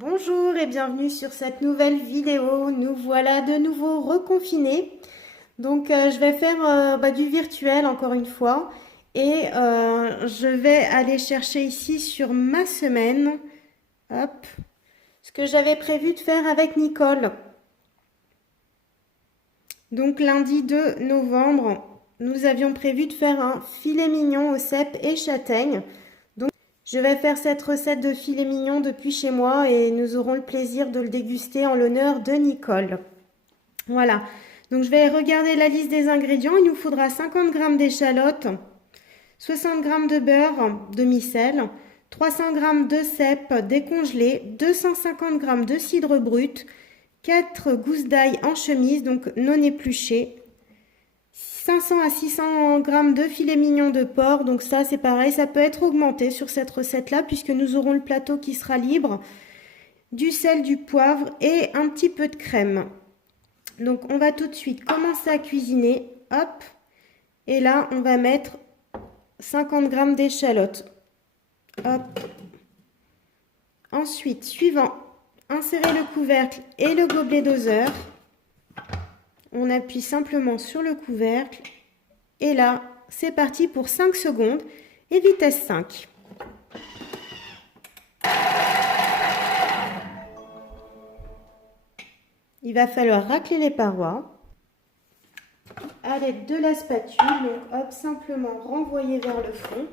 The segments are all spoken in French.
Bonjour et bienvenue sur cette nouvelle vidéo. Nous voilà de nouveau reconfinés. Donc je vais faire du virtuel encore une fois. Et je vais aller chercher ici sur ma semaine, hop, ce que j'avais prévu de faire avec Nicole. Donc lundi 2 novembre, nous avions prévu de faire un filet mignon aux cèpes et châtaignes. Donc je vais faire cette recette de filet mignon depuis chez moi et nous aurons le plaisir de le déguster en l'honneur de Nicole. Voilà, donc je vais regarder la liste des ingrédients. Il nous faudra 50 g d'échalotes, 60 g de beurre demi-sel, 300 g de cèpes décongelés, 250 g de cidre brut, 4 gousses d'ail en chemise, donc non épluchées, 500 à 600 g de filet mignon de porc, donc ça c'est pareil, ça peut être augmenté sur cette recette-là puisque nous aurons le plateau qui sera libre, du sel, du poivre et un petit peu de crème. Donc on va tout de suite commencer à cuisiner, hop, et là on va mettre 50 g d'échalotes, hop. Ensuite, suivant, insérer le couvercle et le gobelet doseur. On appuie simplement sur le couvercle et là, c'est parti pour 5 secondes et vitesse 5. Il va falloir racler les parois à l'aide de la spatule, donc hop, simplement renvoyer vers le fond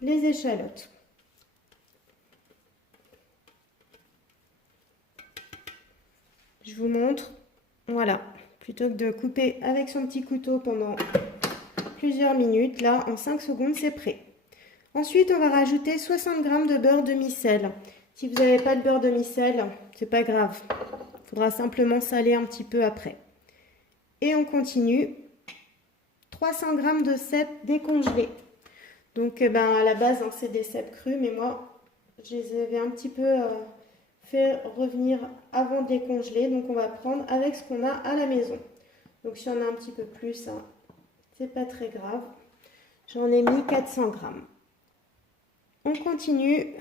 les échalotes. Je vous montre, voilà, plutôt que de couper avec son petit couteau pendant plusieurs minutes, là en 5 secondes c'est prêt. Ensuite on va rajouter 60 g de beurre demi-sel. Si vous n'avez pas de beurre demi-sel, c'est pas grave, il faudra simplement saler un petit peu après. Et on continue, 300 g de cèpes décongelés. Donc à la base hein, c'est des cèpes crus, mais moi je les avais un petit peu fait revenir avant de les congeler, donc on va prendre avec ce qu'on a à la maison. Donc si on a un petit peu plus, hein, c'est pas très grave. J'en ai mis 400 g. On continue,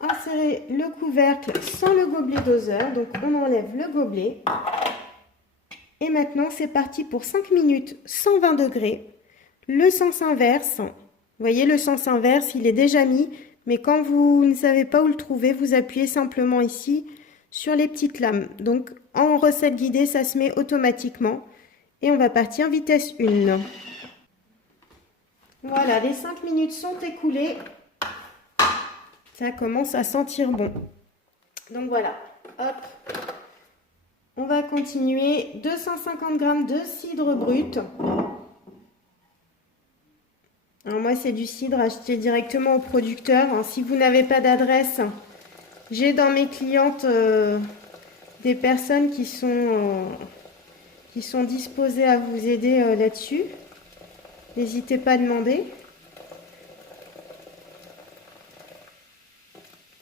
insérer le couvercle sans le gobelet doseur, donc on enlève le gobelet. Et maintenant c'est parti pour 5 minutes 120 degrés. Le sens inverse, vous voyez le sens inverse il est déjà mis, mais quand vous ne savez pas où le trouver, vous appuyez simplement ici sur les petites lames. Donc en recette guidée, ça se met automatiquement. Et on va partir vitesse 1. Voilà, les 5 minutes sont écoulées. Ça commence à sentir bon. Donc voilà, hop. On va continuer. 250 g de cidre brut. Alors moi, c'est du cidre acheté directement au producteur. Hein. Si vous n'avez pas d'adresse, j'ai dans mes clientes des personnes qui sont disposées à vous aider là-dessus. N'hésitez pas à demander.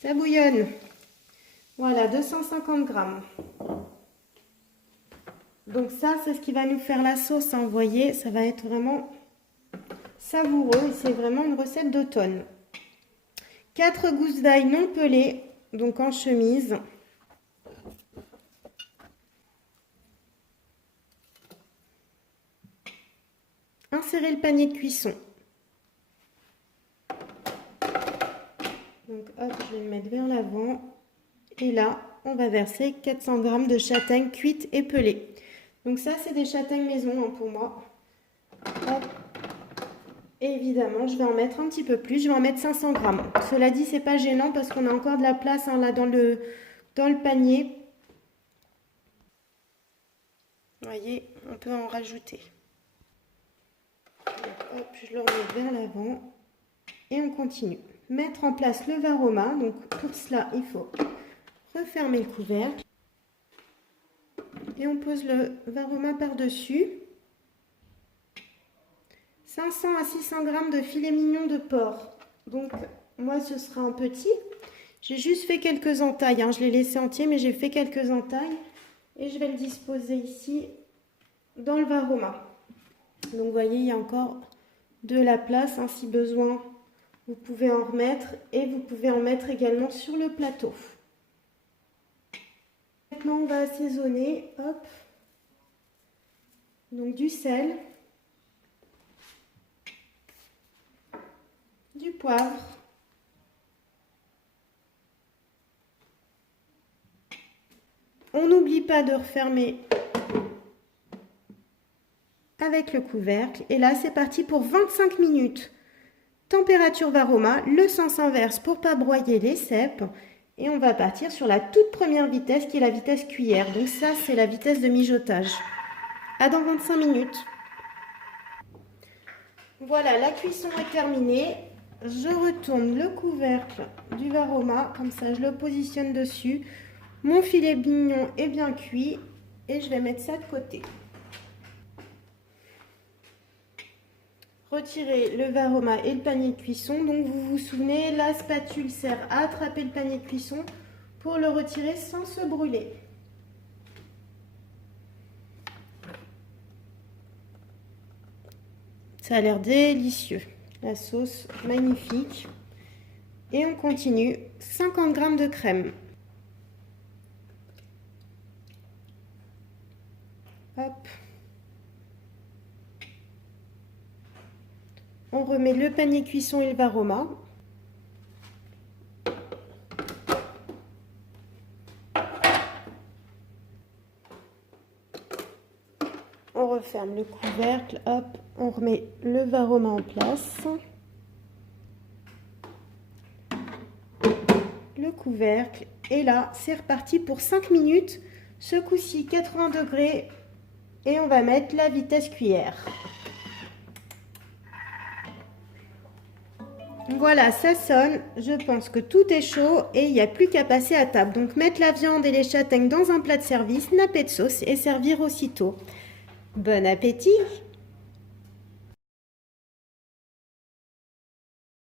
Ça bouillonne. Voilà, 250 g. Donc ça, c'est ce qui va nous faire la sauce. Hein. Vous voyez, ça va être vraiment savoureux et c'est vraiment une recette d'automne. 4 gousses d'ail non pelées, donc en chemise. Insérer le panier de cuisson. Donc hop, je vais le mettre vers l'avant. Et là, on va verser 400 g de châtaignes cuites et pelées. Donc ça, c'est des châtaignes maison hein, pour moi. Hop. Et évidemment, je vais en mettre un petit peu plus. Je vais en mettre 500 g. Cela dit, c'est pas gênant parce qu'on a encore de la place hein, là dans le panier. Vous voyez, on peut en rajouter. Donc, hop, je le remets vers l'avant. Et on continue. Mettre en place le varoma. Donc pour cela, il faut refermer le couvercle. Et on pose le varoma par-dessus. 500 à 600 g de filet mignon de porc. Donc moi ce sera un petit. J'ai juste fait quelques entailles. Hein. Je l'ai laissé entier mais j'ai fait quelques entailles. Et je vais le disposer ici dans le varoma. Donc vous voyez il y a encore de la place. Hein, si besoin Vous pouvez en remettre et vous pouvez en mettre également sur le plateau. Maintenant, on va assaisonner. Hop. Donc du sel, du poivre, on n'oublie pas de refermer avec le couvercle. Et là, c'est parti pour 25 minutes. Température Varoma, le sens inverse pour pas broyer les cèpes. Et on va partir sur la toute première vitesse qui est la vitesse cuillère. Donc ça, c'est la vitesse de mijotage. À dans 25 minutes. Voilà, la cuisson est terminée. Je retourne le couvercle du Varoma, comme ça je le positionne dessus. Mon filet mignon est bien cuit et je vais mettre ça de côté. Retirez le Varoma et le panier de cuisson. Donc vous vous souvenez, la spatule sert à attraper le panier de cuisson pour le retirer sans se brûler. Ça a l'air délicieux. La sauce magnifique. Et on continue. 50 g de crème. Hop. On remet le panier cuisson et le Varoma. On referme le couvercle, hop, on remet le Varoma en place. Le couvercle, et là, c'est reparti pour 5 minutes. Ce coup-ci, 80 degrés, et on va mettre la vitesse cuillère. Voilà, ça sonne. Je pense que tout est chaud et il n'y a plus qu'à passer à table. Donc, mettre la viande et les châtaignes dans un plat de service, napper de sauce et servir aussitôt. Bon appétit!